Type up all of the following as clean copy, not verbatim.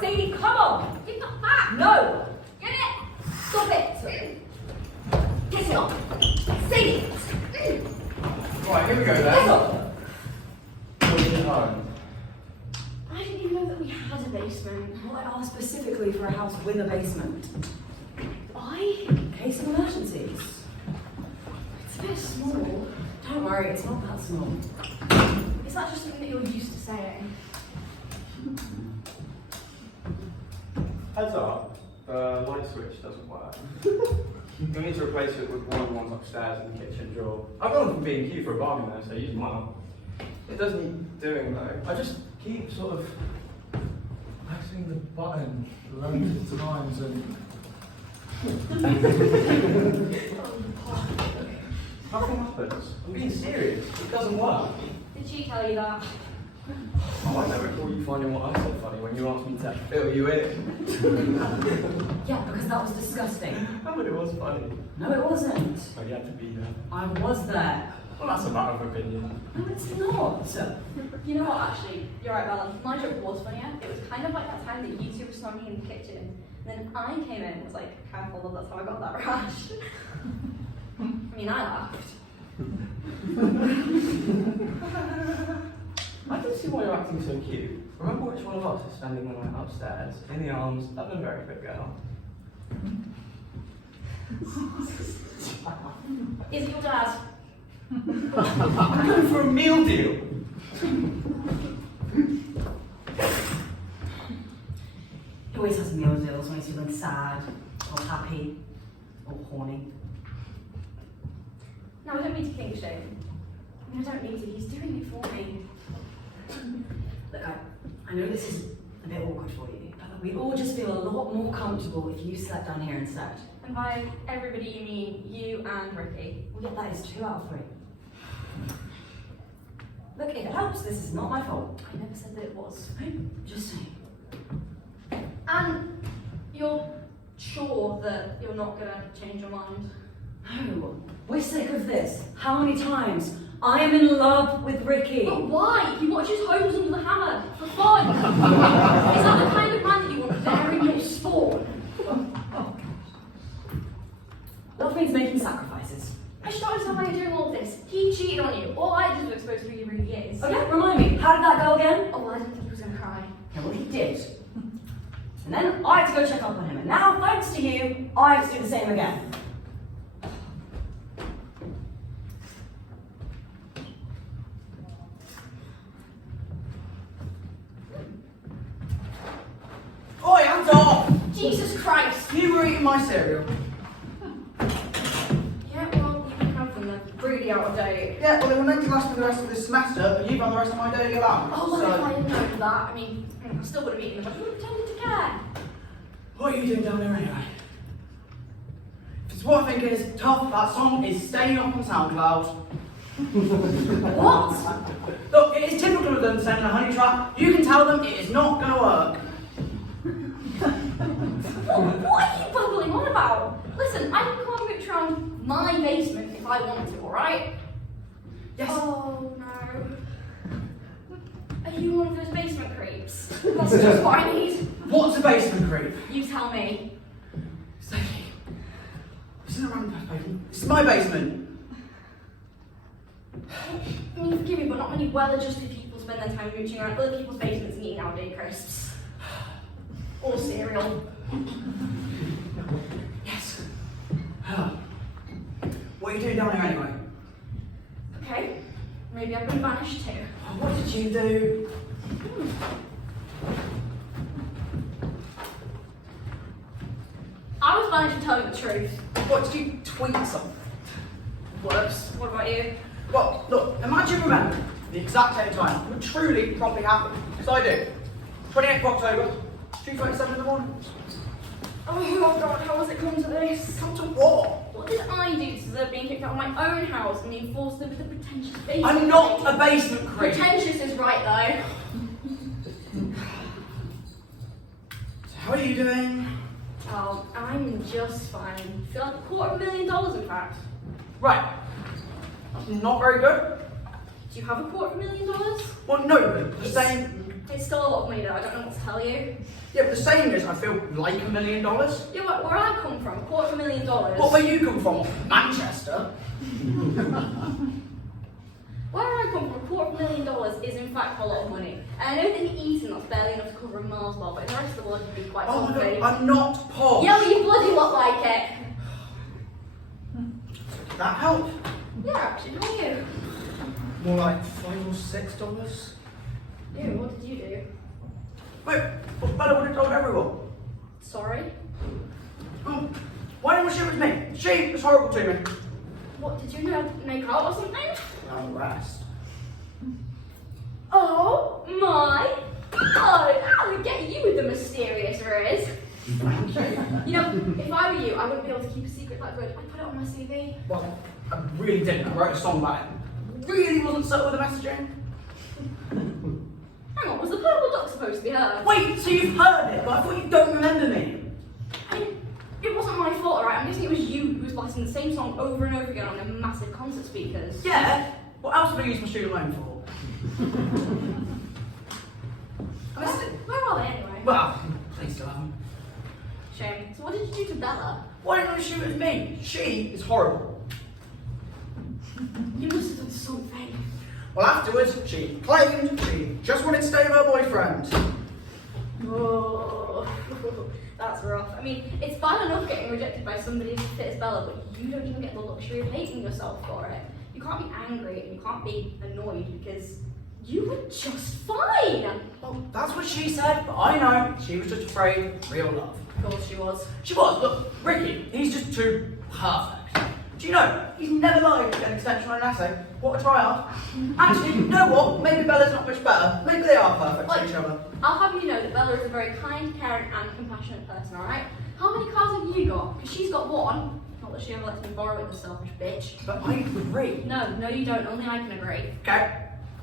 back. Sadie, come on. Give that back. No. Get it. Stop it. Get it off. Sadie. Right, here we go Get then. off. What's your home? I didn't even know that we had a basement. Well, I asked specifically for a house with a basement. Why? In case of emergencies. It's a bit small. Don't worry, it's not that small. Is that just something that you're used to saying? Heads up, the light switch doesn't work. You'll need to replace it with one of the ones upstairs in the kitchen drawer. I've gone from B&Q for a bargain there, so use mine. It does need doing though. I just keep sort of pressing the button loads of times and nothing happens. I'm being serious. It doesn't work. Did she tell you that? Oh, I never recall you finding what I said funny when you asked me to fill you in. Yeah, because that was disgusting. Oh, but it was funny. No, it wasn't. Oh, you had to be there. I was there. Well, that's a matter of opinion. No, it's not. You know what, actually, you're right, Bella. My joke was funnier. It was kind of like that time that you two were snogging in the kitchen. And then I came in and was like, careful, love, that's how I got that rash. I mean, I laughed. I don't see why you're acting so cute. Remember which one of us is spending the night upstairs, in the arms of a very fit girl? Is it your dad? I'm going for a meal deal! He always has meal deals when he's feeling sad, or happy, or horny. No, I don't mean to kink shame. I mean, I don't need to. He's doing it for me. Look, I know this is a bit awkward for you, but we'd all just feel a lot more comfortable if you slept down here instead. And by everybody, you mean you and Ricky. Well, yeah, that is 2 out of 3. Look, if it helps, this is not my fault. I never said that it was. I'm just saying. And you're sure that you're not going to change your mind? No, we're sick of this. How many times? I am in love with Ricky. But why? He watches Homes Under the Hammer for fun. Is that the kind of man that you want there in your spawn? Love means making sacrifices. I just don't understand why you're doing all of this. He cheated on you. All I did was expose who he really is. Okay, remind me, how did that go again? Oh, well, I didn't think he was going to cry. Yeah, well, he did. And then I had to go check up on him, and now, thanks to you, I have to do the same again. Oi, hands off! Jesus Christ! You were eating my cereal. Yeah, well, you can have them. They're really out of date. Yeah, well, they were meant to last me the rest of this semester, but you've had the rest of my dirty allowance. Oh, well, if I had known that, I mean, I still would have eaten them, but I would have pretended to care. What are you doing down there anyway? If it's what I think is tough, that song is staying up on SoundCloud. What? Look, it is typical of them sending a honey trap. You can tell them it is not going to work. What are you babbling on about? Listen, I can come and mooch around my basement if I want to, alright? Yes. Oh, no. Are you one of those basement creeps? That's just what I need. What's a basement creep? You tell me. Sadie, this isn't a random basement. This is my basement. I mean, forgive me, but not many well-adjusted people spend their time mooching around other people's basements and eating out-of-date crisps. Or cereal. Yes. What are you doing down here anyway? Okay, maybe I've been banished too. What did you do? I was banished to tell you the truth. What, did you tweet something? Worse. What about you? Well, look, imagine remember the exact same time it would truly probably happen. So I do. 28th of October, 2:37 in the morning. Oh god, how has it come to this? Come to what? What did I do to deserve being kicked out of my own house and being forced to live with a pretentious basement? I'm not a basement creep. Pretentious is right though. So how are you doing? Oh, I'm just fine. Feel like $250,000 in fact. Right. That's not very good. Do you have $250,000? Well, no, but the same It's still a lot of money though, I don't know what to tell you. Yeah, but the saying is, I feel like $1 million. Yeah, where I come from, $250,000. What, where you come from? Manchester? Where I come from, $250,000 is in fact a lot of money. And I know that in Eton that's barely enough to cover a Mars bar, but in the rest of the world you'd be quite Oh, complicated. no, I'm not posh. Yeah, but you bloody look like it. That help? Yeah, actually, how are you? More like $5 or $6. Ew, what did you do? Wait, but Bella would have told everyone. Sorry? Oh, why didn't she with me? She was horrible to me. What, did you make out or something? Well, the rest. Oh my god! I'll get you with the mysterious riz. Thank you. You know, if I were you, I wouldn't be able to keep a secret that good. I'd put it on my CV. Well, I really didn't. I wrote a song about it. Really wasn't subtle with the messaging. Hang on, was the purple duck supposed to be her? Wait, so you've heard it, but I thought you don't remember me. I mean, it wasn't my fault, alright? I'm guessing it was you who was blasting the same song over and over again on the massive concert speakers. Yeah? What else would I use my student loan for? Where are they anyway? Well, please still haven't. Shame. So what did you do to Bella? Why didn't you shoot with me? She is horrible. You must have done something. Well, afterwards, she claimed she just wanted to stay with her boyfriend. Oh, that's rough. I mean, it's bad enough getting rejected by somebody as fit as Bella, but you don't even get the luxury of hating yourself for it. You can't be angry and you can't be annoyed because you were just fine. Well, that's what she said, but I know she was just afraid of real love. Of course she was. She was. Look, Ricky, he's just too perfect. Do you know, he's never lied to get an extension on an essay. What a tryhard. Actually, you know what? Maybe Bella's not much better. Maybe they are perfect for each other. I'll have you know that Bella is a very kind, caring and compassionate person, alright? How many cars have you got? Because she's got one. Not that she ever lets me borrow it, the selfish bitch. But I agree. No, you don't. Only I can agree. Okay,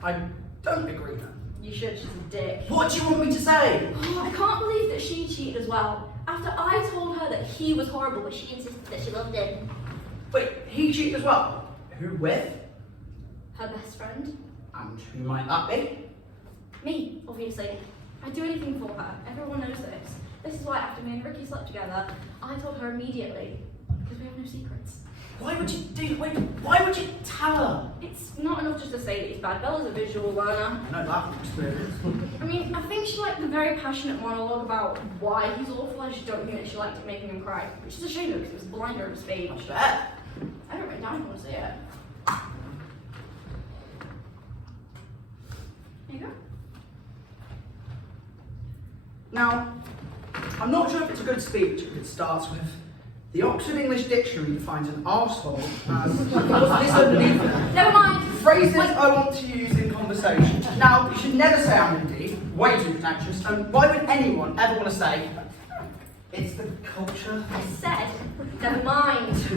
I don't agree then. You should. She's a dick. What do you want me to say? Oh, I can't believe that she cheated as well. After I told her that he was horrible, but she insisted that she loved him. Wait, he cheated as well? Who with? Her best friend? And who might that be? Me, obviously. I'd do anything for her. Everyone knows this. This is why after me and Ricky slept together, I told her immediately. Because we have no secrets. Why would you do? Wait, why would you tell her? It's not enough just to say that he's bad. Bella's a visual learner. I know that from experience. I mean, I think she liked the very passionate monologue about why he's awful. I just don't think that she liked it making him cry. Which is a shame though, because it was a blinder of speed. I bet. I don't write down if you want to see it. There you go. Now, I'm not sure if it's a good speech if it starts with the Oxford English Dictionary defines an arsehole as what's this underneath it? Never mind. Phrases I want to use in conversation. Now, you should never say I'm indeed, way too pretentious, and why would anyone ever want to say it's the culture? I said, never mind. So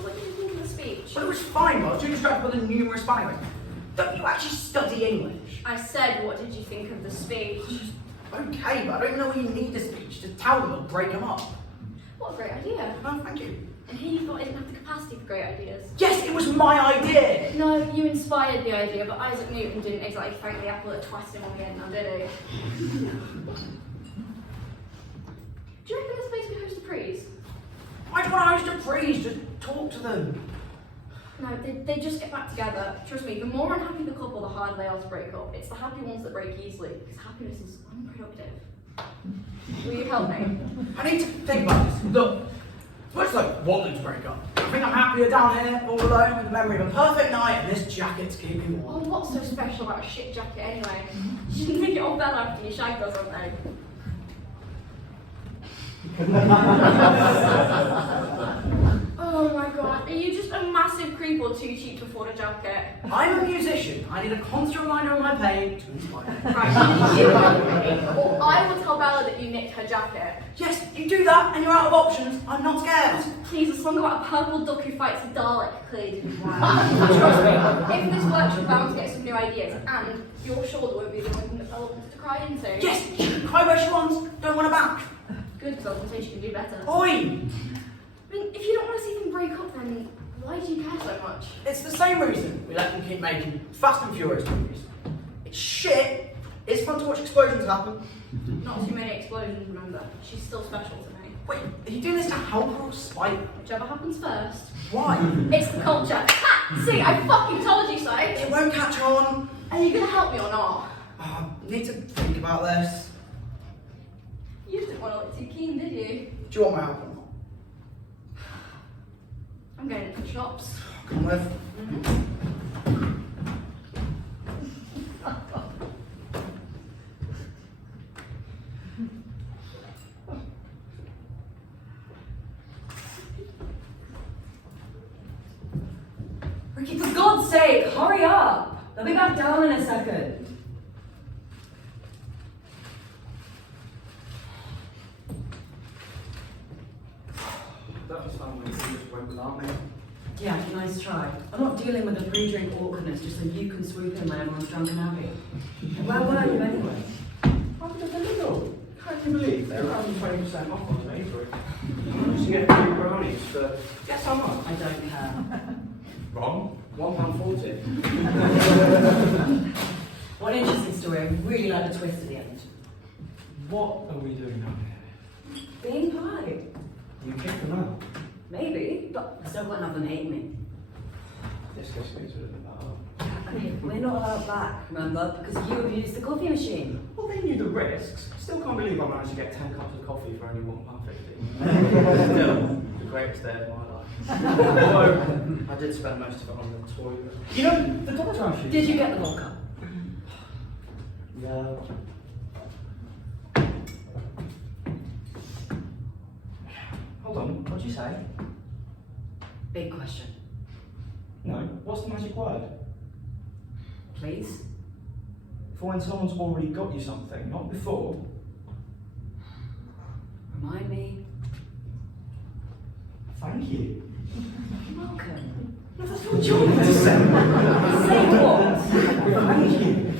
what did you think of the speech? Well, it was fine, but I was too distracted by the numerous spelling. Don't you actually study English? I said, what did you think of the speech? Okay, but I don't even know why you need a speech. Just tell them or break them up. What a great idea. Oh, thank you. And here you thought I didn't have the capacity for great ideas. Yes, it was my idea! No, you inspired the idea, but Isaac Newton didn't exactly thank the apple that twisted him on the end, now did he? Do you reckon this place could host a prees? I don't want to host a priest, just talk to them. No, they just get back together. Trust me, the more unhappy the couple, the harder they are to break up. It's the happy ones that break easily, because happiness is unproductive. Will you help me? I need to think about this. Look, it's much like wanting to break up. I think I'm happier down here, all alone, with the memory of a perfect night, and this jacket's keeping Oh, warm. what's so special about a shit jacket anyway? You didn't think it all fell after you shagged or something. Oh my god, are you just a massive creep or too cheap to afford a jacket? I'm a musician. I need a constant reminder of my pain to inspire me. Right, you help me, or I will tell Bella that you nicked her jacket. Yes, you do that, and you're out of options. I'm not scared. Please, a song about a purple duck who fights a Dalek clearly didn't work. Trust me, if this works, you're bound to get some new ideas, and your shoulder won't be the only thing that Bella wants to cry into. Yes, she can cry where she wants. Don't want her back. Good, because I was going to say she can do better. Oi! I mean, if you don't want to see them break up, then Why do you care so much? It's the same reason we let them keep making Fast and Furious movies. It's shit. It's fun to watch explosions happen. Not too many explosions, remember. She's still special to me. Wait, are you doing this to help her or spite her? Whichever happens first. Why? It's the culture. Ha! See, I fucking told you so. It won't catch on. Are you gonna help me or not? I need to think about this. You didn't want to look too keen, did you? Do you want my help or not? I'm going to the shops. Come with. Ricky, for God's sake, hurry up! They'll be back down in a second. That was fun when you just went without me. Yeah, nice try. I'm not dealing with the pre-drink awkwardness just so you can swoop in when everyone's drunk and happy. Where were you anyway? I was a little. Can't you believe they're around 20% off on Avery? I managed to get a few brownies for, guess how much? I don't care. Wrong. £1.40. What an interesting story. I really like the twist at the end. What are we doing now? Being polite. You kicked them out. Maybe, but I still got nothing hating me. This just makes it a bit better. We're not allowed back, remember? Because you abused the coffee machine. Well, they knew the risks. Still can't believe I managed to get 10 cups of coffee for only £1.50. Still, the greatest day of my life. Although, I did spend most of it on the toilet. You know, the doctor actually. Did you get the vodka? Yeah. Hold on, what'd you say? Big question. No, what's the magic word? Please? For when someone's already got you something, not before. Remind me. Thank you. You're welcome. No, that's what you wanted to say. Say what? Thank you.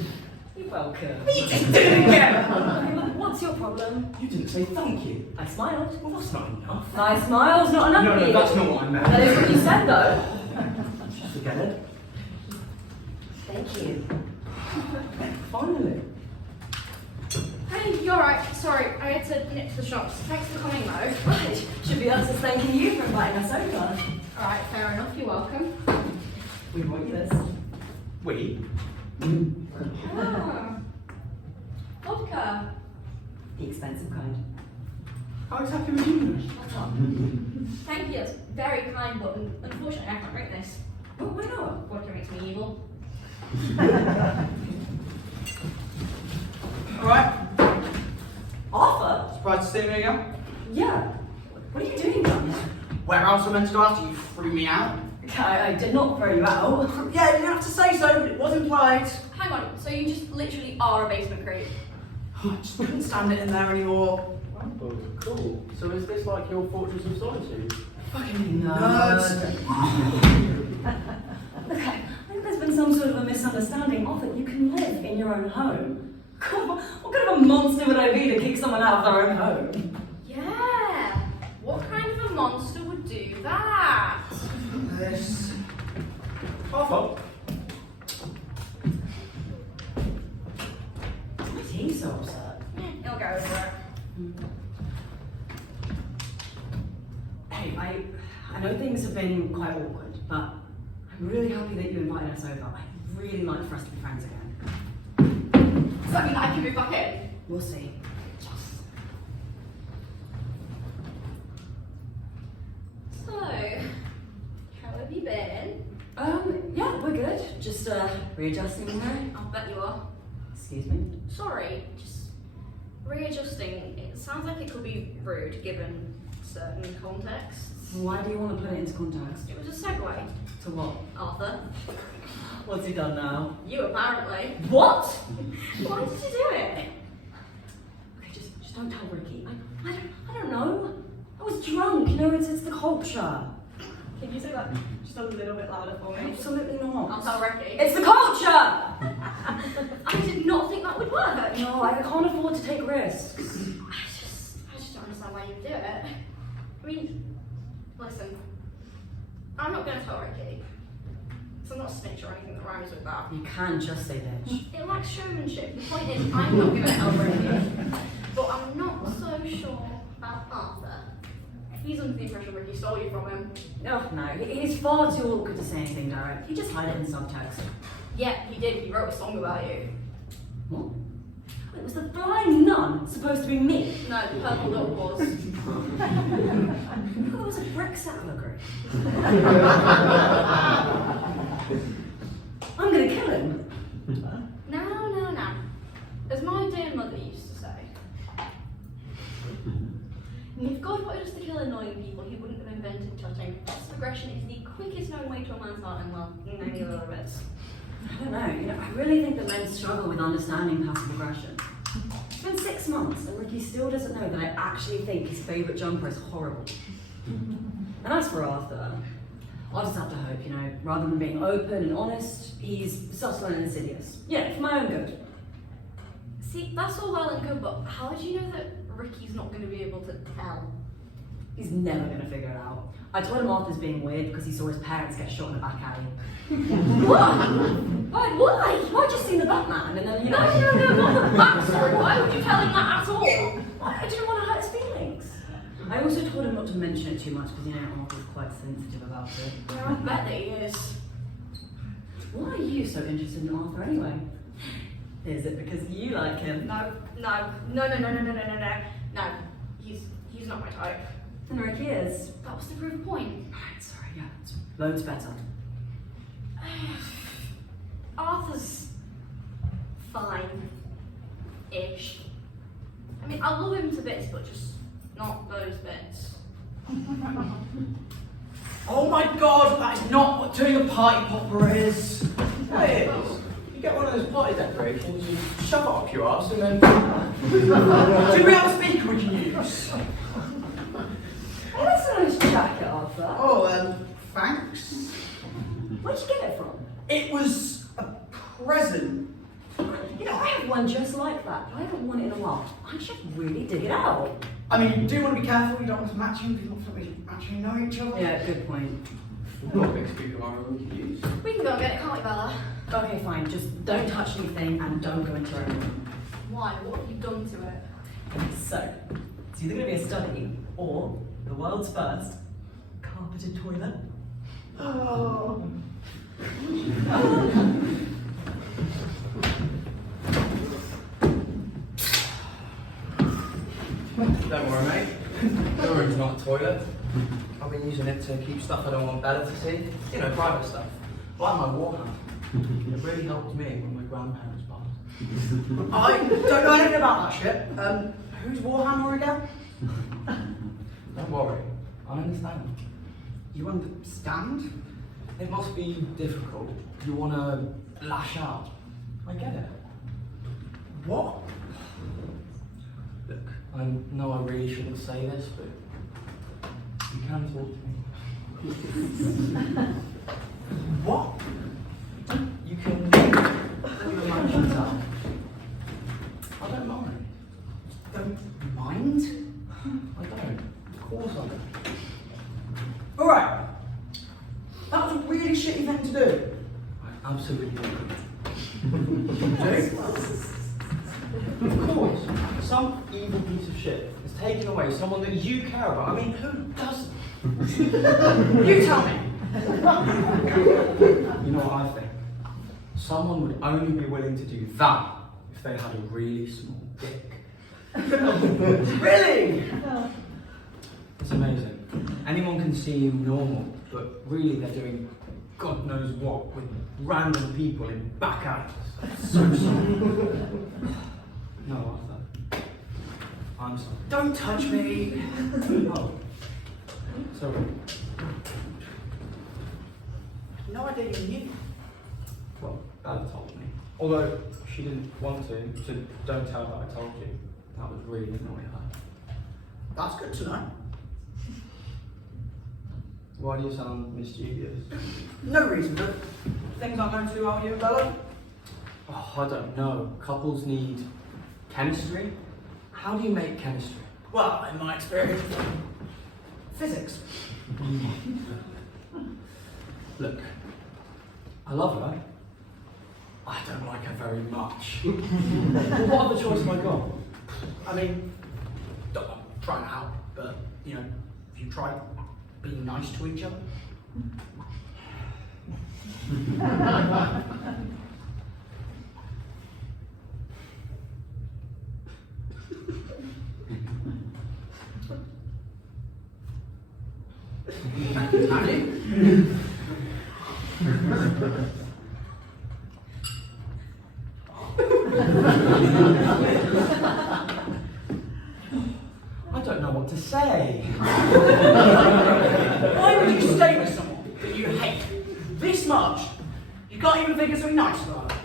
You're welcome. You just did it again! Okay, look, what's your problem? You didn't say thank you. I smiled. Well, that's not enough. My smile's not enough No, for you. that's not what I meant. That is what you said, though. Just forget it. Thank you. Finally. Hey, you're right. Sorry, I had to nip to the shops. Thanks for coming, though. Right. Should be us just thanking you for inviting us over. Alright, fair enough. You're welcome. We brought you this. We? Ah. Vodka. The expensive kind. How exactly would you know? What's up? Thank you. It's very kind, but unfortunately I can't drink this. Well, why not? Vodka makes me evil. Alright. Arthur? Surprised to see me again? Yeah. What are you doing down there? Where else am I meant to go after you threw me out? I did not throw you out. Yeah, you didn't have to say so, but it was implied. Hang on, so you just literally are a basement creep? I just couldn't stand it in there anymore. Oh, cool. So is this like your fortress of solitude? Fucking Nerds. Okay, I think there's been some sort of a misunderstanding of it. You can live in your own home. God, what kind of a monster would I be to kick someone out of their own home? Yeah. What kind of a monster would do that? This. Arthur? Why is he so upset? He'll go over Hey, I know things have been quite awkward, but I'm really happy that you invited us over. I'd really like for us to be friends again. it. Does that mean that I can move back in? We'll see. So, how have you been? Yeah, we're good. Just readjusting there. I'll bet you are. Excuse me. Sorry, just readjusting. It sounds like it could be rude given certain contexts. Why do you want to put it into context? It was a segue, To what? Arthur. What's he done now? You apparently. What? Why did you do it? Okay, just don't tell Ricky. I don't know. I was drunk, you know, it's the culture. Can you say that just a little bit louder for me? Absolutely not. I'll tell Ricky. It's the culture! I did not think that would work. No, I can't afford to take risks. I just don't understand why you would do it. I mean, listen, I'm not going to tell Ricky. So I'm not a snitch or anything that rhymes with that. You can just say bitch. It lacks showmanship. The point is, I'm not going to tell Ricky. But I'm not so sure about Arthur. He's under the impression Ricky stole you from him. Oh no, he's far too awkward to say anything direct. He just hide it in subtext. Yeah, he did. He wrote a song about you. What? Wait, was the flying nun supposed to be me? No, the purple dog was. I thought it was a brick sapphire. I'm gonna kill him. No. As my dear mother used to say, if God wanted us to kill annoying people, he wouldn't have invented touching. Passive aggression is the quickest known way to a man's heart, and well, many other bits. I don't know, I really think that men struggle with understanding passive aggression. It's been 6 months and Ricky still doesn't know that I actually think his favourite jumper is horrible. And as for Arthur, I'll just have to hope, rather than being open and honest, he's subtle and insidious. Yeah, for my own good. See, that's all well and good, but how do you know that Ricky's not going to be able to tell? He's never going to figure it out. I told him Arthur's being weird because he saw his parents get shot in a back alley. What? Why? Why just seen the Batman and then, No, not the backstory. Why would you tell him that at all? I didn't want to hurt his feelings. I also told him not to mention it too much because, Arthur's quite sensitive about it. Yeah, I bet that he is. Why are you so interested in Arthur anyway? Is it because you like him? No. No, he's not my type. And Ricky is. That was the proof point. Right, sorry, yeah, it's loads better. Arthur's fine-ish. I mean, I love him to bits, but just not those bits. Oh my god, that is not what doing a party popper is. Yeah, it is. You get one of those party decorations, you shove it up your arse and then... Do we have a speaker we can use? Oh, that's a nice jacket, Arthur. Oh, thanks. Where'd you get it from? It was a present. I have one just like that, but I haven't worn it in a while. I should really dig it out. I mean, you do want to be careful, you don't want to match him because not we actually know each other. Yeah, good point. We've got a big speaker armor we could use. We can go and get it, can't we, Bella? Okay, fine. Just don't touch anything and don't go into your own room. Why? What have you done to it? So, it's either going to be a study or the world's first carpeted toilet. Oh. Don't worry, mate. The room's not a toilet. I've been using it to keep stuff I don't want Bella to see. Private stuff. Like my warhammer. It really helped me when my grandparents passed. I don't know anything about that shit. Who's Warhammer again? Don't worry. I understand. You understand? It must be difficult. You want to lash out. I get it. What? Look, I know I really shouldn't say this, but you can talk to me. What? You can put your emotions out. I don't mind. Don't mind? I don't. Of course I don't. Alright. That was a really shitty thing to do. I absolutely don't. Do? Of course. Some evil piece of shit has taken away someone that you care about. I mean, who doesn't? You tell me. You know what I think? Someone would only be willing to do that if they had a really small dick. Really? It's amazing. Anyone can seem normal, but really they're doing God knows what with random people in back alleys. So sorry. No, Arthur. I'm sorry. Don't touch me. Oh. Sorry. No idea you knew. Well, Bella told me. Although she didn't want to, so don't tell her I told you. That would really annoy her. That's good to know. Why do you sound mischievous? No reason, but things aren't going too well with you, Bella. Oh, I don't know. Couples need chemistry. How do you make chemistry? Well, in my experience, physics. Look, I love her. I don't like her very much. Well, what other choice have I got? I mean, I'm trying to help, but, you know, if you try being nice to each other. Have you? I don't know what to say. Why would you stay with someone that you hate this much? You can't even think of something nice about it.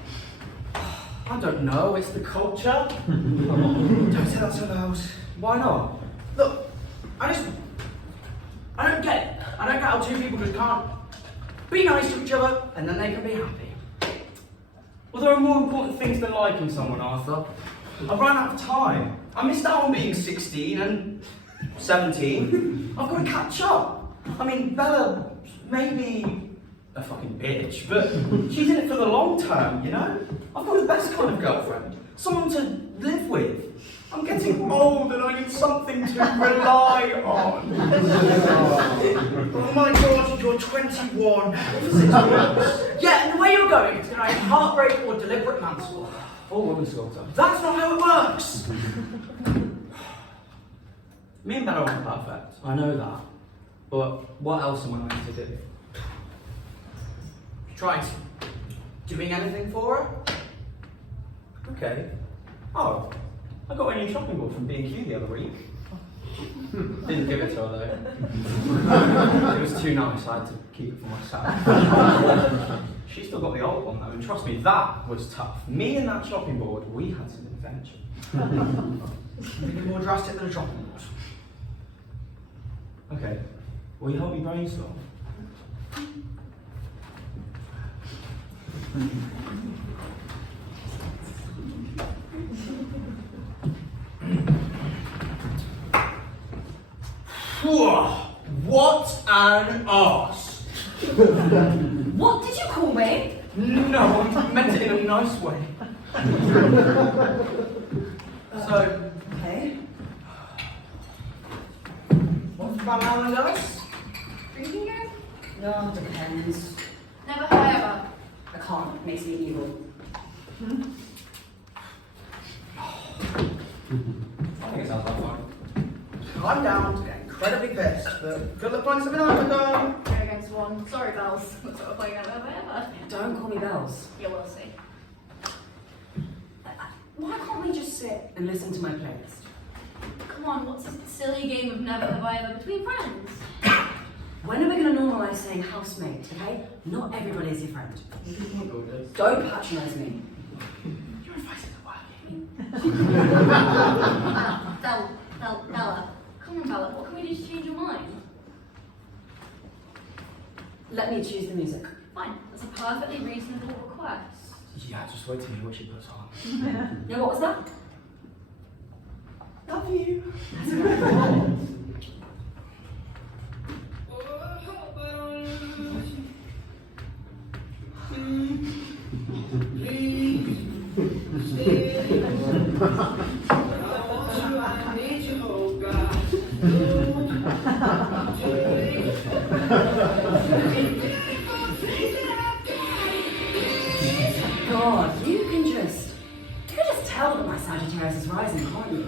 I don't know, it's the culture. Don't say that to those. Why not? Look, I don't get it. I don't get how two people just can't be nice to each other and then they can be happy. Well, there are more important things than liking someone, Arthur. I've run out of time. I missed out on being 16 and 17. I've got to catch up. I mean, Bella may be a fucking bitch, but she's in it for the long term, you know? I've got the best kind of girlfriend. Someone to live with. I'm getting old and I need something to rely on. Oh my god, you're 21. 6 months. Yeah, and the way you're going, it's going to be heartbreak or deliberate manslaughter. Or womanslaughter. That's not how it works. Me and Bella aren't perfect. I know that. But what else am I going to do? Tried doing anything for her? Okay. Oh, I got a new shopping board from B&Q the other week. Didn't give it to her though. It was too nice, I had to keep it for myself. She still got the old one though, and trust me, that was tough. Me and that shopping board, we had some adventure. Maybe more drastic than a shopping board. Okay, will you help me brainstorm? What an arse! What did you call me? No, I meant it in a nice way. So, Okay. what's the plan now, Eliza? Drinking game? No, depends. Never however. I can't. It makes me evil. I think it sounds like fun. I'm down to get incredibly pissed, but good luck finding something else to go. Go against one. Sorry, Bells. That's what we're playing never however. Don't call me Bells. You will see. Why can't we just sit and listen to my playlist? Come on, what's this silly game of never have I ever between friends? When are we going to normalise saying housemate, okay? Not everybody is your friend. Gorgeous. Don't patronise me. You're advising the work. Bella. Come on, Bella. What can we do to change your mind? Let me choose the music. Fine. That's a perfectly reasonable request. Yeah, just wait till you hear what she puts on. Yeah, what was that? Love you. God, you can just tell that my Sagittarius is rising, can't you?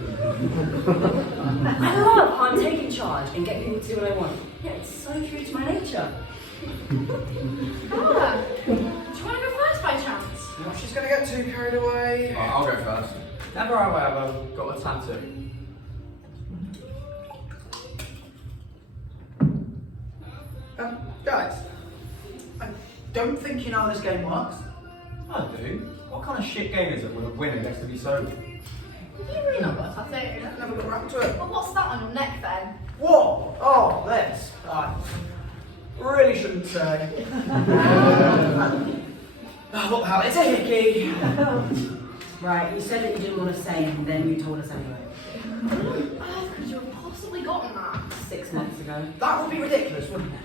I love how I'm taking charge and getting people to do what I want. Yeah, it's so true to my nature. Bella, do you want to go first by chance? No, she's gonna get too carried away. I'll go first. Never have I ever got a tattoo. Guys, I don't think you know how this game works. I do. What kind of shit game is it where the winner gets to be sober? You really not got a tattoo. Never got around to it. Well, what's that on your neck then? Whoa! Oh, this. I really shouldn't say. Oh, what the hell? It's a hickey. Right, you said that you didn't want to say and then you told us anyway. Oh, could you have possibly gotten that? 6 months ago. That would be ridiculous, wouldn't it?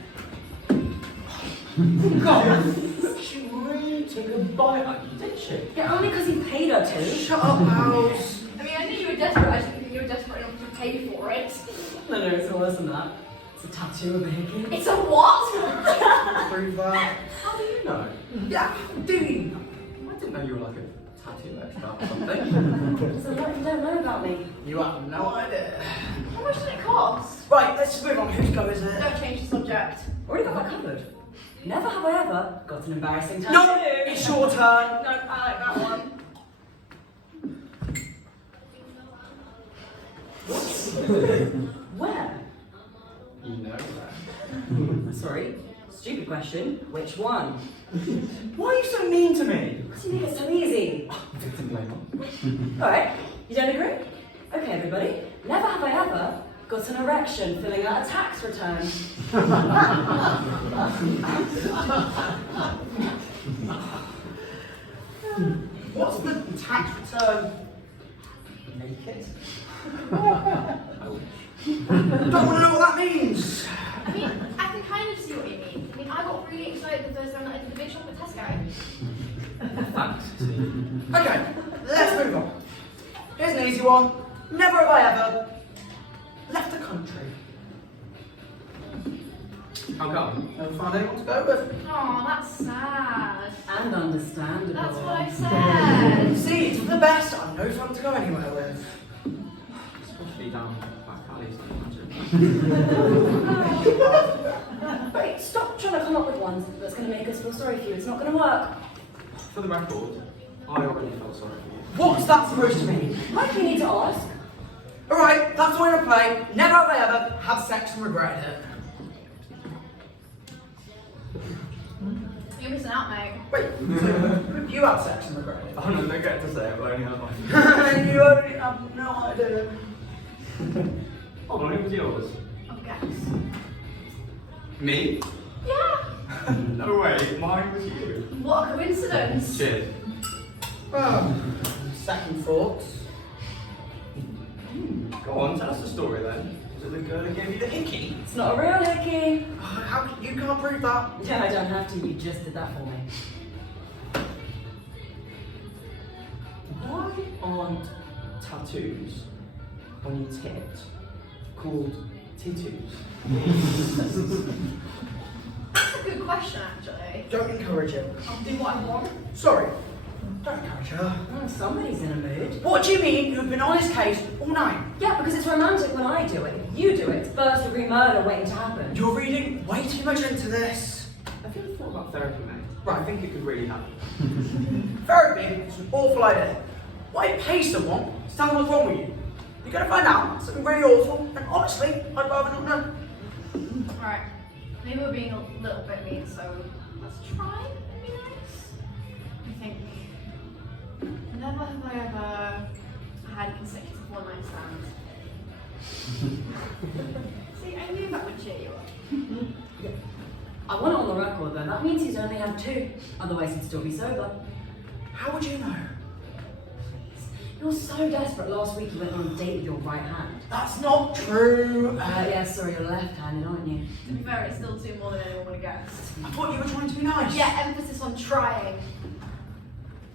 God, she really took a bite out of you, didn't she? Yeah, only because he paid her to. Shut up, pals. I mean, I knew you were desperate. I just didn't think you were desperate enough to pay for it. No, it's worse than that. It's a tattoo of a hickey. It's a what? Prove that. How do you know? Yeah, do you know? I didn't know you were like a tattoo expert or something. There's a lot you don't know about me. You have no idea. How much did it cost? Right, let's just move on. Whose go is it? Don't change the subject. Already got that covered. Never have I ever got an embarrassing tattoo. No, it's your turn. No, I like that one. Where? You know that. Sorry, stupid question. Which one? Why are you so mean to me? Because you think it's so easy. Victim label. Alright, you don't agree? Okay, everybody. Never have I ever got an erection filling out a tax return. What's the tax return? Naked? Don't want to know what that means. I mean, I can kind of see what you mean. I mean, I got really excited the first time that I did the big shop at Tesco. Thanks. Okay, let's move on. Here's an easy one. Never have I ever left the country. How come? Never found anyone to go with. Oh, that's sad. And understandable. That's what I said. See, it's for the best. I'm no fun to go anywhere with. Especially down back alleys, I imagine. Wait, stop trying to come up with ones that's going to make us feel sorry for you. It's not going to work. For the record, I already felt sorry for you. What's that supposed to mean? Why do you need to ask? Alright, that's what I'm gonna play. Never have I ever had sex and regretted it. You're missing out, mate. Wait, so you had sex and regretted it? Oh no, don't get to say it, but I only had one. You only have no idea. Oh, who was yours? Oh, guess. Me? Yeah. No way, mine was you. What a coincidence. Cheers. Well, second thoughts. Go on, tell us the story then. Was it the girl who gave you the hickey? It's not a real hickey. How you can't prove that? Yeah, I don't have to. You just did that for me. Why aren't tattoos on your tit called tattoos? That's a good question, actually. Don't encourage him. I'll do what I want. Sorry. Don't encourage her. Somebody's in a mood. What do you mean you've been on his case all night? Yeah, because it's romantic when I do it. If you do it, it's first degree murder waiting to happen. You're reading way too much into this. Have you ever thought about therapy, mate? Right. I think it could really help. Therapy is an awful idea. Why pay someone to tell them what's wrong with you? You're going to find out something really awful, and honestly, I'd rather not know. Alright. Maybe we're being a little bit mean, so let's try and be nice. I think never have I ever had consecutive one-night stands. See, I knew that would cheer you up. I want it on the record though. That means he's only had 2. Otherwise he'd still be sober. How would you know? You're so desperate. Last week you went on a date with your right hand. That's not true. Yeah, sorry, you're left-handed, aren't you? To be fair, it's still 2 more than anyone would have guessed. I thought you were trying to be nice. Yeah, emphasis on trying.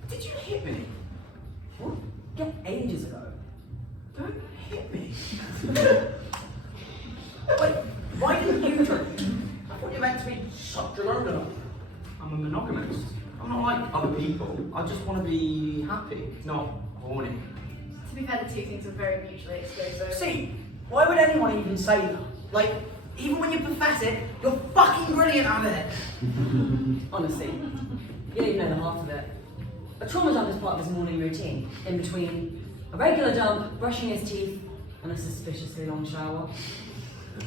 Did you hit me? What? Yeah, ages ago. Don't hit me. Wait, why didn't you drink? I thought you meant to be sucked your own up. I'm a monogamist. I'm not like other people. I just want to be happy, not horny. To be fair, the 2 things are very mutually exclusive. See, why would anyone even say that? Like, even when you profess it, you're fucking brilliant at it. Honestly, you don't even know the half of it. A trauma dump is part of his morning routine, in between a regular dump, brushing his teeth, and a suspiciously long shower.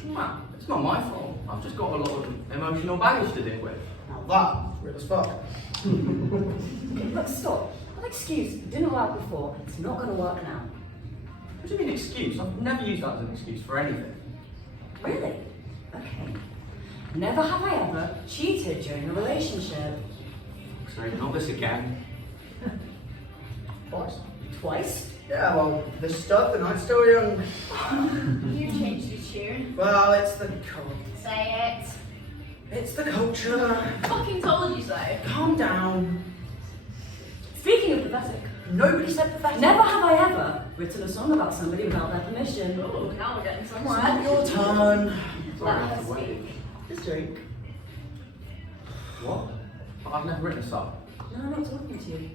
Well, it's not my fault. I've just got a lot of emotional baggage to deal with. Now that's real as fuck. Look, stop. That excuse didn't work before, and it's not going to work now. What do you mean excuse? I've never used that as an excuse for anything. Really? Okay. Never have I ever cheated during a relationship. Sorry, not this again. Twice. Twice? Yeah, well, the stud, the night's still young. You changed your tune. Well, it's the code. Say it. It's the culture. Fucking told you so. Calm down. Speaking of pathetic, Nobody said pathetic. never have I ever written a song about somebody without their permission. Ooh, now we're getting It's somewhere. not your turn. Let her speak. Just drink. What? I've never written a song. No, I'm not talking to you.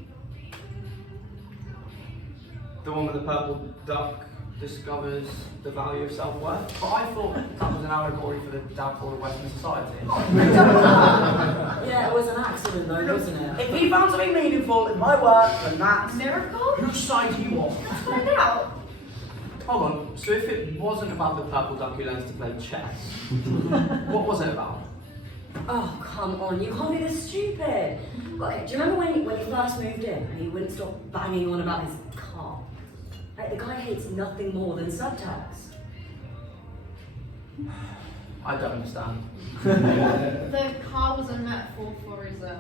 The one with the purple duck discovers the value of self-worth. But I thought that was an allegory for the downfall of Western society. Yeah, it was an accident though, wasn't it? If he found something meaningful in my work, then that's Miracle? whose side do you want? Let's find out. Hold on, so if it wasn't about the purple duck who learns to play chess, what was it about? Oh, come on, you can't be this stupid. Like, do you remember when he first moved in and he wouldn't stop banging on about his car? Like, the guy hates nothing more than subtext. I don't understand. The car was a metaphor for his, No,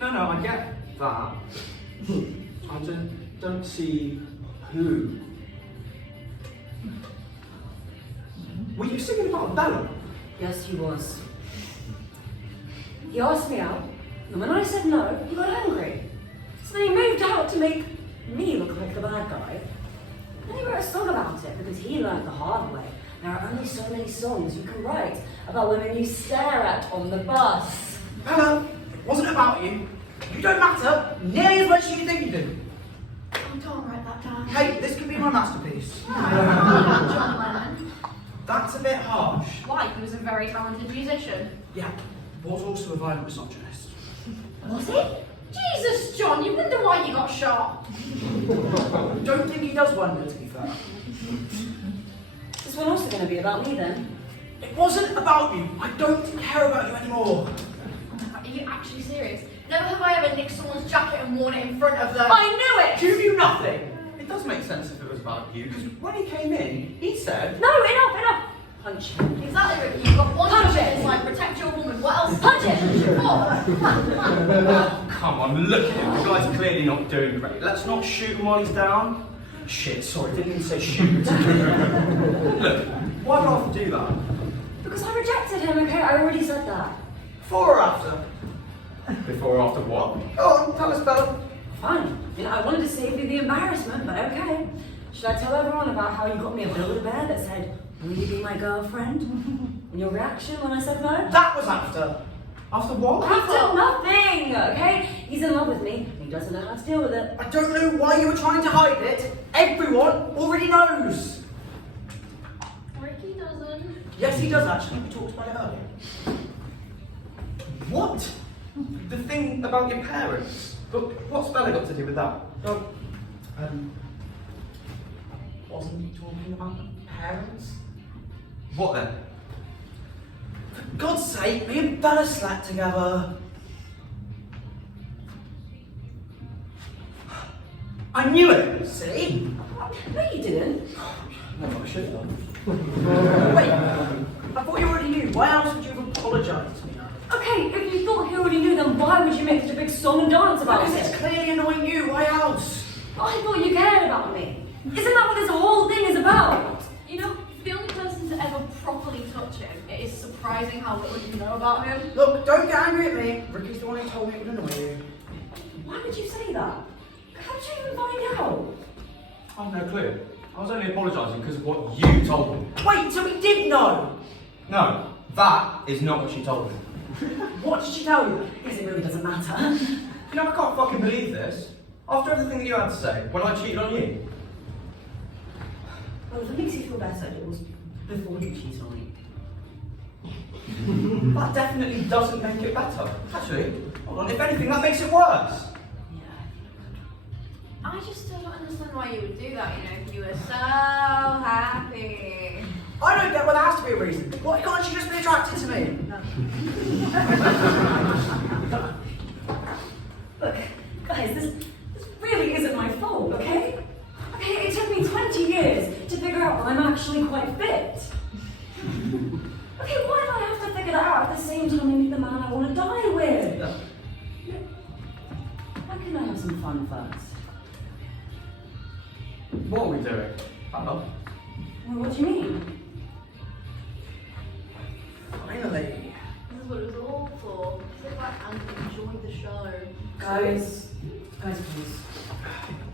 I get that. I don't see who. Were you singing about Bella? Yes, he was. He asked me out, and when I said no, he got angry. So then he moved out to make me look like the bad guy. Then he wrote a song about it because he learned the hard way. There are only so many songs you can write about women you stare at on the bus. Bella, it wasn't about you. You don't matter nearly as much as you think you do. Oh, don't write that down. Hey, this could be my masterpiece. John Lennon. That's a bit harsh. Why? He was a very talented musician. Yeah, was also a violent misogynist. Was he? Jesus, John, you wonder why you got shot. Don't think he does wonder, to be fair. This one also going to be about me then. It wasn't about you. I don't care about you anymore. Are you actually serious? Never have I ever nicked someone's jacket and worn it in front of them. I knew it! You knew nothing. It does make sense if it was about you, because when he came in, he said... No, enough! Punch him. Exactly, Ricky. You've got one Punch job it. in this life, protect your woman. What else? Punch it! Oh, come on, look at him. The guy's clearly not doing great. Let's not shoot him while he's down. Shit, sorry, didn't even say shoot. Look, why do I have to do that? Because I rejected him, okay? I already said that. Before or after? Before or after what? Go on, tell us, Bella. Fine. You know, I wanted to save you the embarrassment, but okay. Should I tell everyone about how you got me a Build-A-Bear that said, will you be my girlfriend? And your reaction when I said no? That was after. After what? After nothing, okay? He's in love with me, and he doesn't know how to deal with it. I don't know why you were trying to hide it. Everyone already knows. Ricky doesn't. Yes, he does actually. We talked about it earlier. What? The thing about your parents? But what's Bella got to do with that? No, wasn't he talking about parents? What then? For God's sake, me and Bella slept together. I knew it. See? No, you didn't. No, I should have done. Wait, I thought you already knew. Why else would you have apologised to me now? Okay, if you thought he already knew, then why would you make such a big song and dance about Because it? it's clearly annoying you. Why else? I thought you cared about me. Isn't that what this whole thing is about? You know, the only person to ever properly touch him, it is surprising how little you know about him. Look, don't get angry at me. Ricky's the one who told me it would annoy you. Why would you say that? How did you even find out? I've no clue. I was only apologising because of what you told me. Wait, so we did know. No, that is not what she told me. What did she tell you? Because it really doesn't matter. You know, I can't fucking believe this. After everything that you had to say, when I cheated on you. Well, if it makes you feel better, it was before you cheated on me. That definitely doesn't make it better. Actually, hold on, if anything, that makes it worse. I just still don't understand why you would do that, you know, if you were so happy. I don't get why there has to be a reason. Why can't she just be attracted to me? Look, guys, this really isn't my fault, okay? Okay, it took me 20 years to figure out I'm actually quite fit. Okay, why do I have to figure that out at the same time I meet the man I want to die with? Why can't I have some fun first? What are we doing? Hello? Well, what do you mean? Finally. show. Guys, please.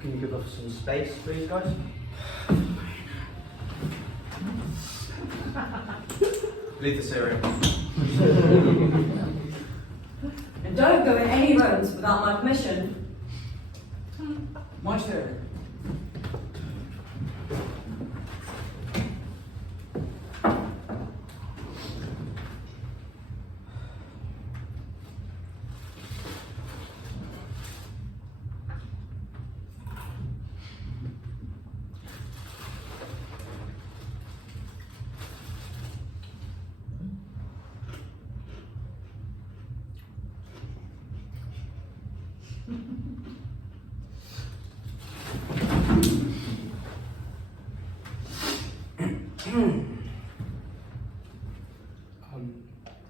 Can you give us some space, please, guys? Leave the cereal. And don't go in any rooms without my permission. My cereal.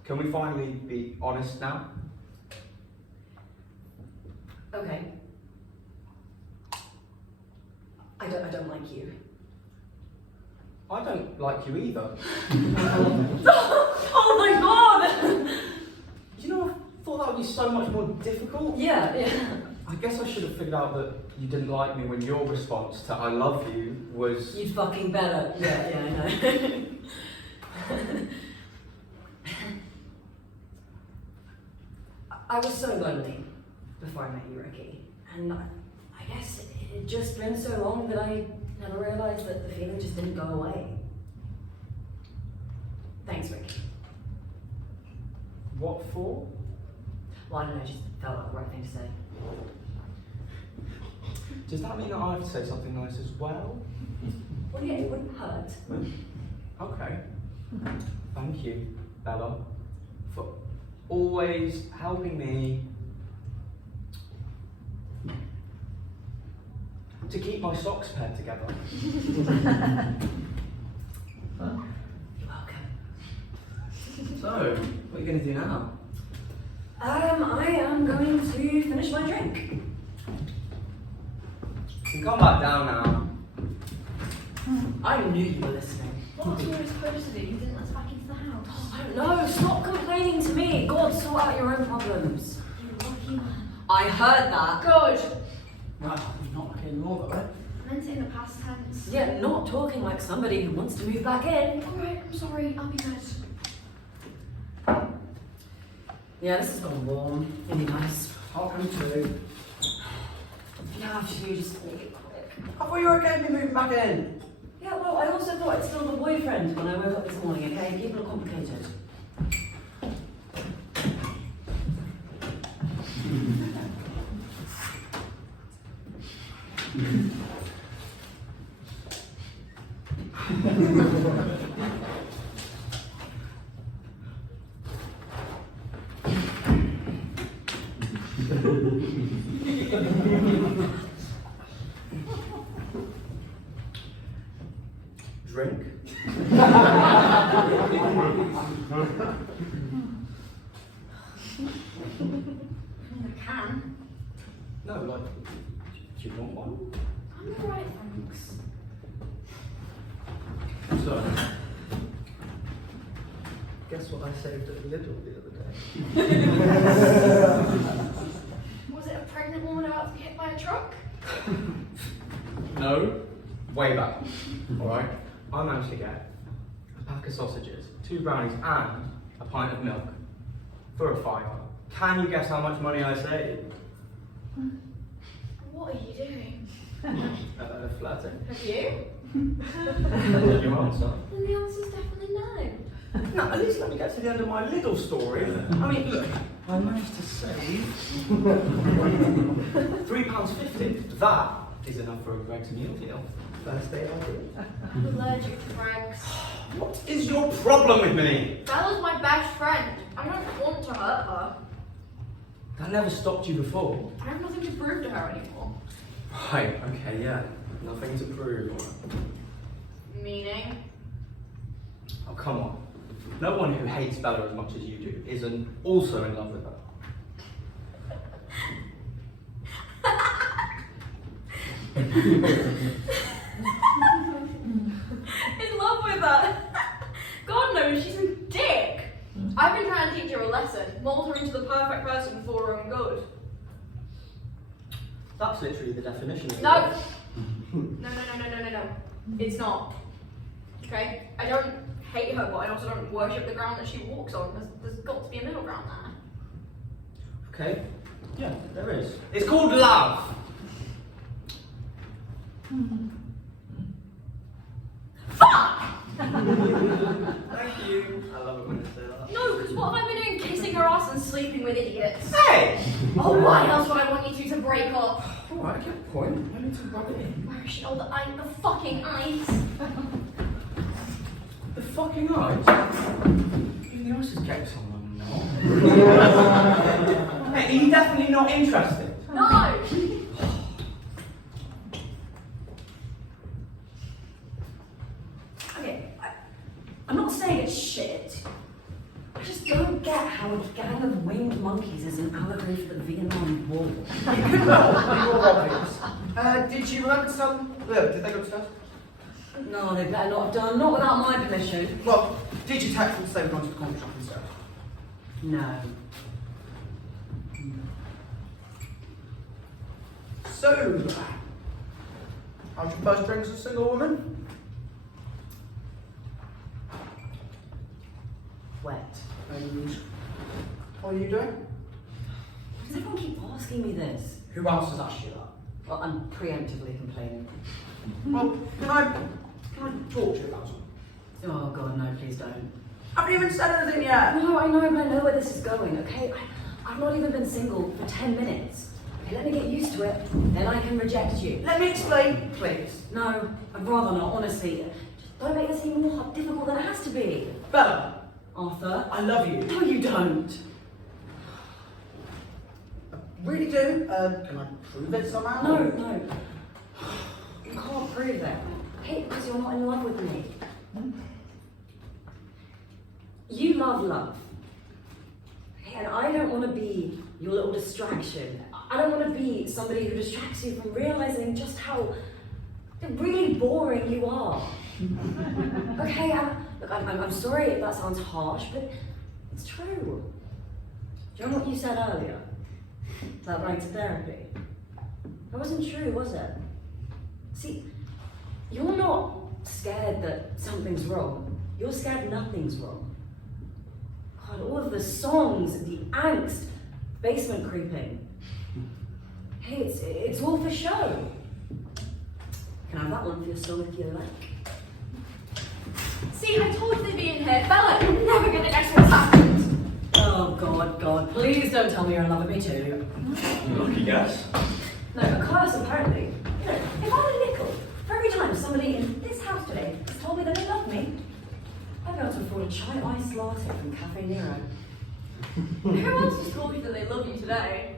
Can we finally be honest now? Okay. I don't like you. I don't like you either. Oh my god! You know, I thought that would be so much more difficult. Yeah. I guess I should have figured out that you didn't like me when your response to I love you was... You'd fucking better. Yeah, I know. I was so lonely before I met you, Ricky. And I guess it had just been so long that I never realised that the feeling just didn't go away. Thanks, Ricky. What for? Well, I don't know, it just felt like the right thing to say. Does that mean that I have to say something nice as well? Well, yeah, it wouldn't hurt. Okay. Thank you, Bella, for always helping me to keep my socks paired together. You're welcome. So, what are you going to do now? I am going to finish my drink. You can come back down now. I knew you were listening. What were we supposed to do? You didn't let us back into the house. I don't know, stop complaining to me. God, sort out your own problems. You lucky man. I heard that. Good. Well, not like anymore, though, eh? I meant it in the past tense. Yeah, not talking like somebody who wants to move back in. Alright, I'm sorry. I'll be good. Yeah, this has gone warm. Really nice. Hot and two. Yeah, just make it quick. I thought you were okay with me moving back in. Yeah, well, I also thought I'd still have a boyfriend when I woke up this morning, okay? People are complicated. Drink? I can. No, like, do you want one? I'm alright, thanks. So, guess what I saved at Lidl the other day? Was it a pregnant woman about to be hit by a truck? No, way back. Alright, I managed to get a pack of sausages, 2 brownies, and a pint of milk for a £5. Can you guess how much money I saved? What are you doing? Flirting. Have you? Your answer? Then the answer's definitely no. No, at least let me get to the end of my little story. I mean, look, I managed to save £3.50. That is enough for a Greg's meal deal. First day out. I'm allergic to Greg's. What is your problem with me? Bella's my best friend. I don't want to hurt her. That never stopped you before. I have nothing to prove to her anymore. Right, okay, yeah. Nothing to prove. Meaning? Oh, come on. No one who hates Bella as much as you do isn't also in love with her. In love with her? God knows she's a dick. I I've been trying to teach her a lesson, mold her into the perfect person for her own good. That's literally the definition of No! No. It's not. Okay? I don't hate her, but I also don't worship the ground that she walks on. There's got to be a middle ground there. Okay. Yeah, there is. It's called love. Fuck! Thank you. I love it when you say that. No, because what have I been doing? Kissing her ass and sleeping with idiots. Hey! Oh, why else would I want you two to break up? Alright, I get the point. I need to rub it in. Where is she? Oh, the fucking eyes. The fucking eyes? Even the ice has kept some of them now. Hey, are you definitely not interested? No! Okay, I'm not saying it's shit. I just don't get how a gang of winged monkeys is an allegory for the Vietnam War. You could well, you're obvious. Did you remember to tell them? Did they go upstairs? No, they better not have done. Not without my permission. Well, did you text them to say we're going to the coffee shop instead? No. So, how's your first drink as a single woman? Wet. And what are you doing? Does everyone keep asking me this? Who else has asked you that? Well, I'm preemptively complaining. Well, can I talk to you about something? Oh God, no, please don't. I haven't even said anything yet. No, I know where this is going, okay? I've not even been single for 10 minutes. Okay, let me get used to it, then I can reject you. Let me explain, please. No, I'd rather not, honestly. Just don't make this any more difficult than it has to be. Bella, Arthur. I love you. No, you don't. I really do. Can I prove it somehow? No. You can't prove that. I hate it because you're not in love with me. You love. Okay, and I don't want to be your little distraction. I don't want to be somebody who distracts you from realizing just how really boring you are. Okay, I'm sorry if that sounds harsh, but it's true. Do you know what you said earlier? About going to therapy? That wasn't true, was it? See, you're not scared that something's wrong. You're scared nothing's wrong. God, all of the songs, the angst, basement creeping. Hey, it's all for show. Can I have that one for your song if you like? See, I told you they'd be in here. Bella, you're never gonna guess what's happened. Oh God, please don't tell me you're in love with me too. Lucky guess. No, a curse apparently. You know, if I had a nickel for every time somebody in this house today has told me that they love me, I'd be able to afford a chai iced latte from Cafe Nero. Who else has told you that they love you today?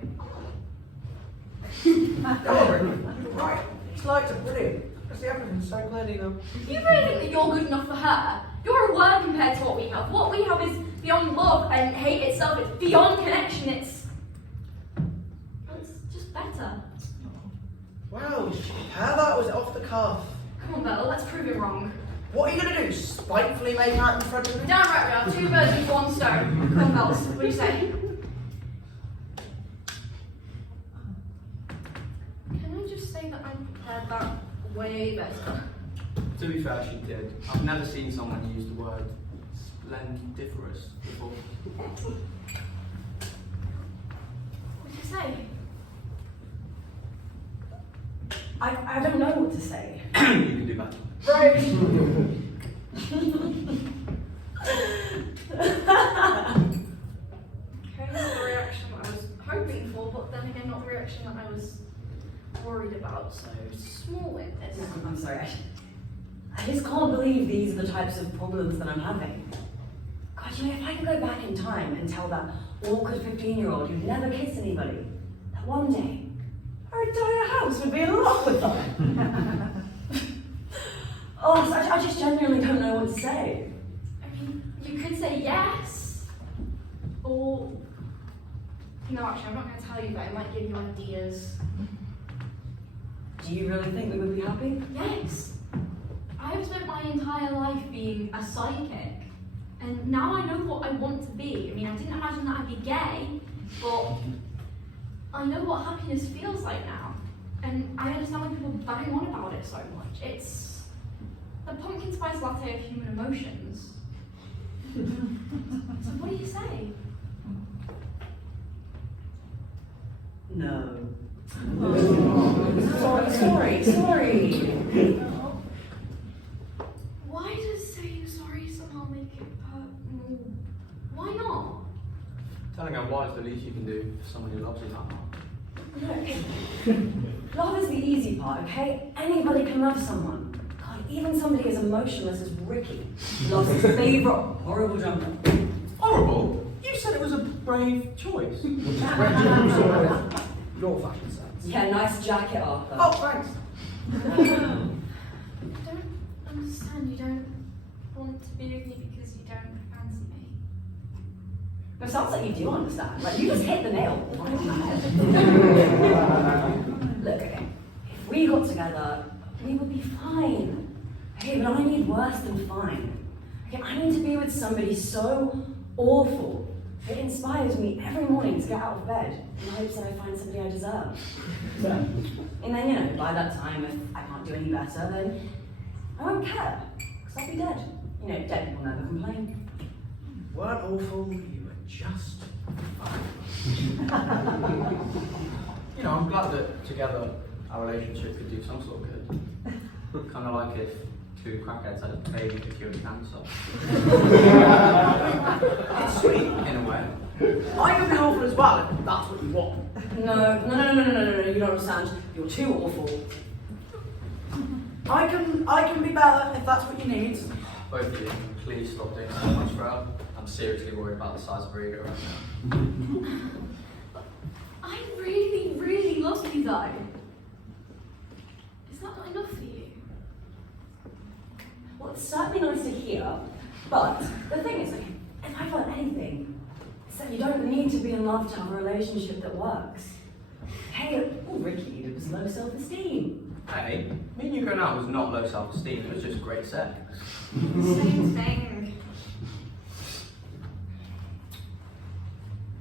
Right. These lights are brilliant. I see everything so clearly now. You really think that you're good enough for her? You're a word compared to what we have. What we have is beyond love and hate itself. It's beyond connection. It's just better. Wow, how that was off the cuff. Come on, Bella, let's prove it wrong. What are you going to do? Spitefully make out in front of me? Damn right we are. 2 birds with 1 stone. Come on, Bells. What do you say? Can I just say that I prepared that way better? To be fair, she did. I've never seen someone use the word splendiferous before. What did you say? I don't know what to say. You can do better. Right. Okay, not the reaction that I was hoping for, but then again, not the reaction that I was worried about. So, small witness. I'm sorry. I just can't believe these are the types of problems that I'm having. God, you know, if I could go back in time and tell that awkward 15-year-old who'd never kissed anybody that one day our entire house would be in love with them. Oh, I just genuinely don't know what to say. I mean, you could say yes, or no. Actually, I'm not going to tell you, but I might give you ideas. Do you really think we would be happy? Yes, I've spent my entire life being a psychic. And now I know what I want to be. I mean, I didn't imagine that I'd be gay, but I know what happiness feels like now. And I understand why people bang on about it so much. It's the pumpkin spice latte of human emotions. So what do you say? No. Sorry. Why does saying sorry somehow make it hurt more? Why not? Telling her why is the least you can do for someone who loves you that much. Look, love is the easy part, okay? Anybody can love someone. God, even somebody as emotionless as Ricky loves his favourite horrible jumper. Horrible? You said it was a brave choice. Your fashion sense. Yeah, nice jacket, Arthur. Oh, thanks. I don't understand. You don't want to be with me because you don't fancy me. It sounds like you do understand. Like, you just hit the nail right on the head. Look, okay, if we got together, we would be fine. Okay, but I need worse than fine. Okay, I need to be with somebody so awful. It inspires me every morning to get out of bed in hopes that I find somebody I deserve. And then, you know, by that time, if I can't do any better, then I won't care, because I'll be dead. You know, dead people never complain. Weren't awful, you were just fine. You know, I'm glad that together our relationship could do some sort of good. Kind of like if two crackheads had a baby to cure cancer. It's sweet, in a way. I can be awful as well, if that's what you want. No, you don't understand. You're too awful. I can be better if that's what you need. Both of you, please stop doing so much for her. I'm seriously worried about the size of her ego right now. I really, really love you though. Is that not enough for you? Well, it's certainly nice to hear, but the thing is, like, if I've learned anything, it's that you don't need to be in love to have a relationship that works. Hey, Ricky, it was low self-esteem. Hey, me and you going out was not low self-esteem, it was just great sex. Same thing.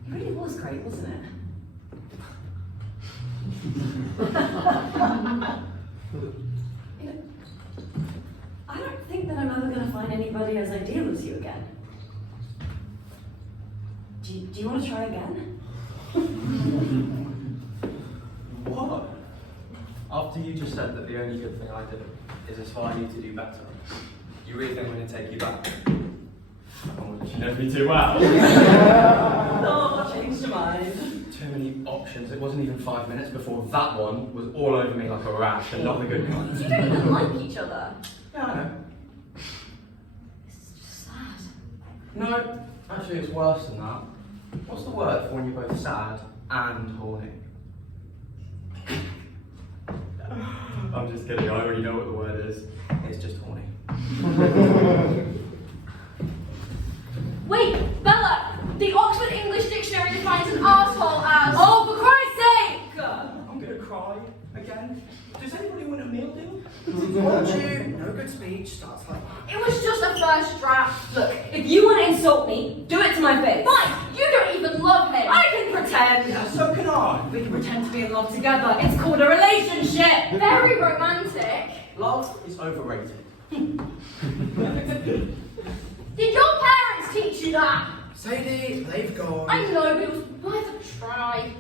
It really was great, wasn't it? You know, I don't think that I'm ever going to find anybody as ideal as you again. Do you want to try again? What? After you just said that the only good thing I did is aspire you to do better, you really think I'm going to take you back? Oh, you know me too well. Oh, changed your mind. Too many options. It wasn't even 5 minutes before that one was all over me like a rash, and not the good kind. You don't even like each other. Yeah, I know. This is just sad. No, actually it's worse than that. What's the word for when you're both sad and horny? I'm just kidding, I already know what the word is. It's just horny. Wait, Bella! The Oxford English Dictionary defines an arsehole as... Oh, for Christ's sake! I'm gonna cry again. Does anybody want a meal deal? Told you, no good speech starts like that. It was just a first draft. Look, if you want to insult me, do it to my face. Fine, you don't even love him. I can pretend. Yeah, so can I. We can pretend to be in love together. It's called a relationship. Very romantic. Love is overrated. Did your parents teach you that? Sadie, they've gone. I know, but it was worth a try.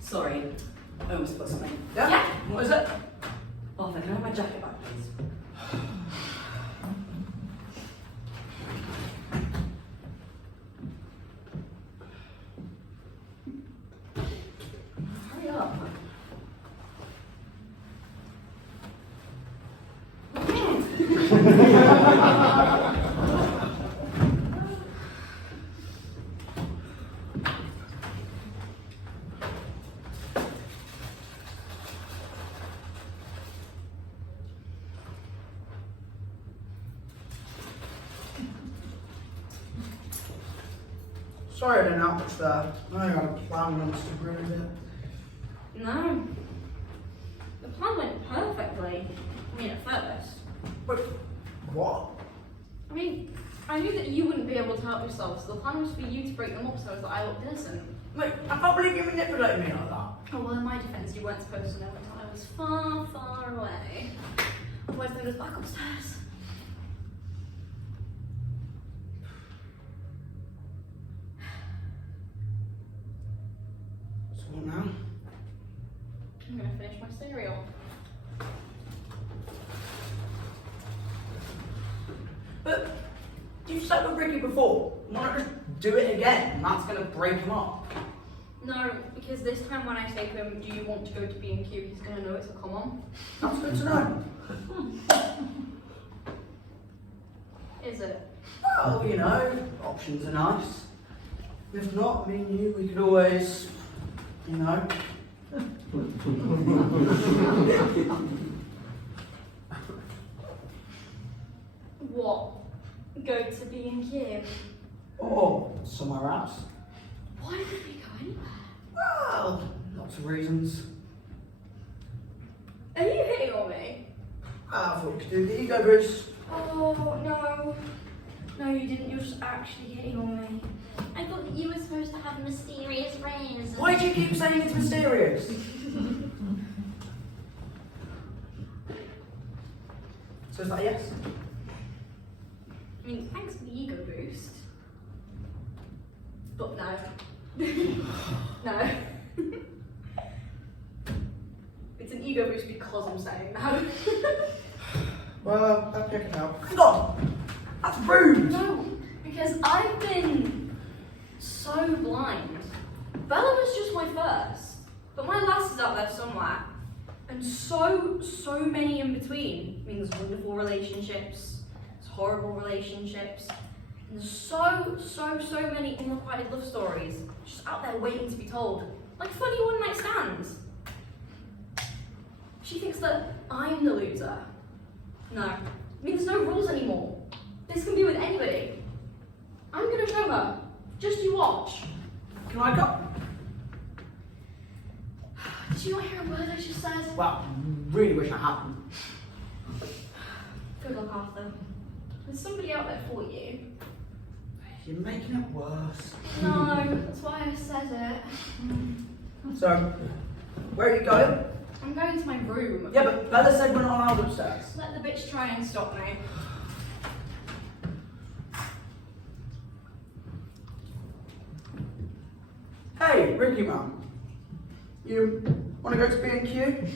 Sorry, I almost put something. Yeah? What is it? Arthur, can I have my jacket back, please? Hurry up. Sorry I didn't help much there. I had a plan once to groove it. No. The plan went perfectly. I mean, at first. Wait, what? I mean, I knew that you wouldn't be able to help yourself, so the plan was for you to break them up so that I looked innocent. Wait, I can't believe you manipulated me like that. Oh, well, in my defense, you weren't supposed to know until I was far, far away. Otherwise, they was back upstairs. So what now? I'm gonna finish my cereal. But you've slept with Ricky before. Why not just do it again? That's gonna break him up. No, because this time when I say to him, do you want to go to B&Q, he's gonna know it's a come on. That's good to know. Is it? Well, you know, options are nice. If not, me and you, we could always, you know. What? Go to B&Q? Or somewhere else. Why would we go anywhere? Well, lots of reasons. Are you hitting on me? I thought we could do the ego boost. Oh, no. No, you didn't. You're just actually hitting on me. I thought that you were supposed to have mysterious rays. Why do you keep saying it's mysterious? So is that a yes? I mean, thanks for the ego boost. But no. No. It's an ego boost because I'm saying no. Well, I'll check it out. Hang on! That's rude! No, because I've been so blind. Bella was just my first, but my last is out there somewhere. And so many in between. I mean, there's wonderful relationships, there's horrible relationships, and there's so many unrequited love stories just out there waiting to be told. Like funny one-night stands. She thinks that I'm the loser. No. I mean, there's no rules anymore. This can be with anybody. I'm gonna show her. Just you watch. Can I go? Did you not hear a word I just said? Well, really wish I hadn't. Good luck, Arthur. There's somebody out there for you. You're making it worse. No, that's why I said it. So, where are you going? I'm going to my room. Yeah, but Bella said we're not allowed upstairs. Let the bitch try and stop me. Hey, Ricky man. You want to go to B&Q?